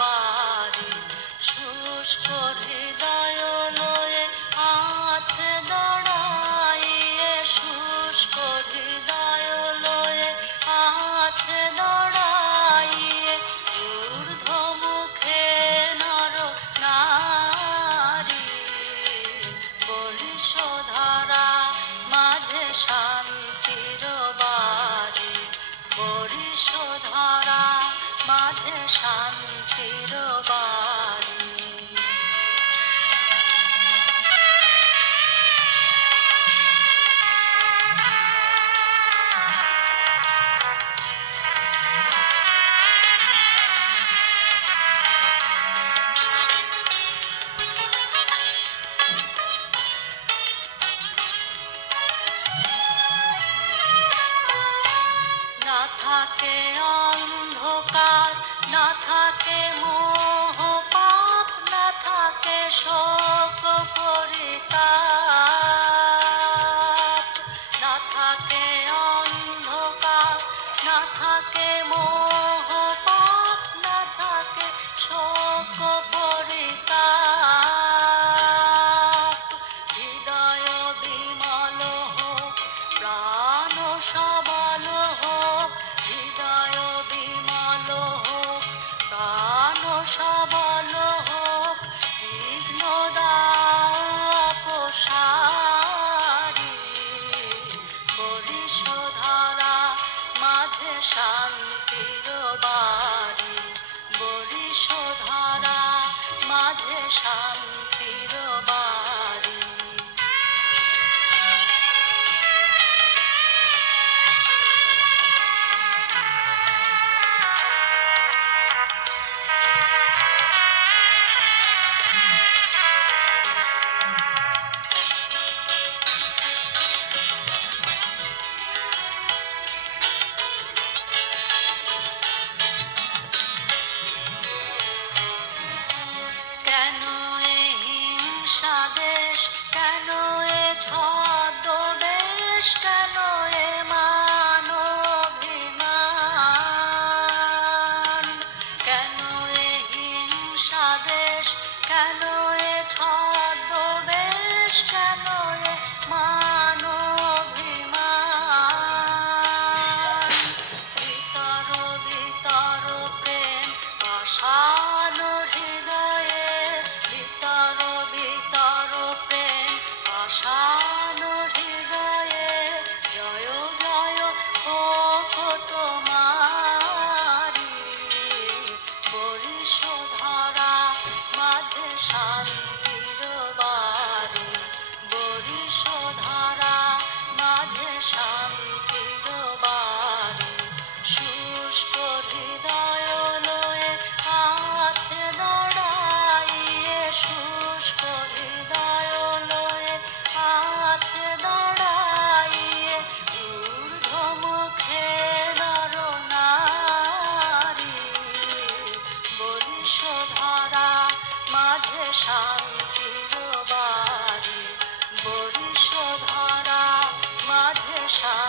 বাড়ি শুষ্ক হৃদয় লয়ে আছে দাঁড়াইয়ে, শুষ্ক হৃদয় লয়ে আছে দাঁড়াইয়ে, ঊর্ধ্ব মুখে নর নারী বরিশধারা মাঝে শান্তির বাড়ি, বরিশধারা মাঝে শান্তির বাড়ি। না থাকে অন্ধকার, না থাকে মোহ পাপ, না থাকে শোক পরিতাপ, না থাকে অন্ধকার, না থাকে মোহ পাপ, না থাকে শোক পরিতাপ। হৃদয় বিমল হোক, প্রাণ সবল হোক, হৃদয় বিমল হোক, প্রাণ সবল হোক, বিঘ্ন দাও অপসারি, বরিশধারা মাঝে শান্তির বাড়ি, বরিশধারা মাঝে শান্তির বাড়ি। কেন এ হিংসা দেশ, কেন এ ছদ্মবেশ, কেন এ মানবিমান, কেন এ হিংসা দেশ, কেন এ ছদ্মবেশ, কেন এ মানবিমান। ভিতর ভিতর প্রেম পাষাণ হৃদয়ে, ভিতর ভিতর প্রেম পাষাণ হৃদয়ে, জয় জয় হোক তোমারি, বরিশধারা মাঝে শান্তির বাড়ি, বরিশধারা মাঝে শান্তির বাড়ি। শুষ্ক হৃদয় লয়ে আছে দাঁড়াইয়ে, শুষ্ক হৃদয় লয়ে আছে দাঁড়াইয়ে, ঊর্ধ্ব মুখে নর নারী বরিশধারা মাঝে শান্তির বাড়ি, বরিশধারা মাঝে শান্তি।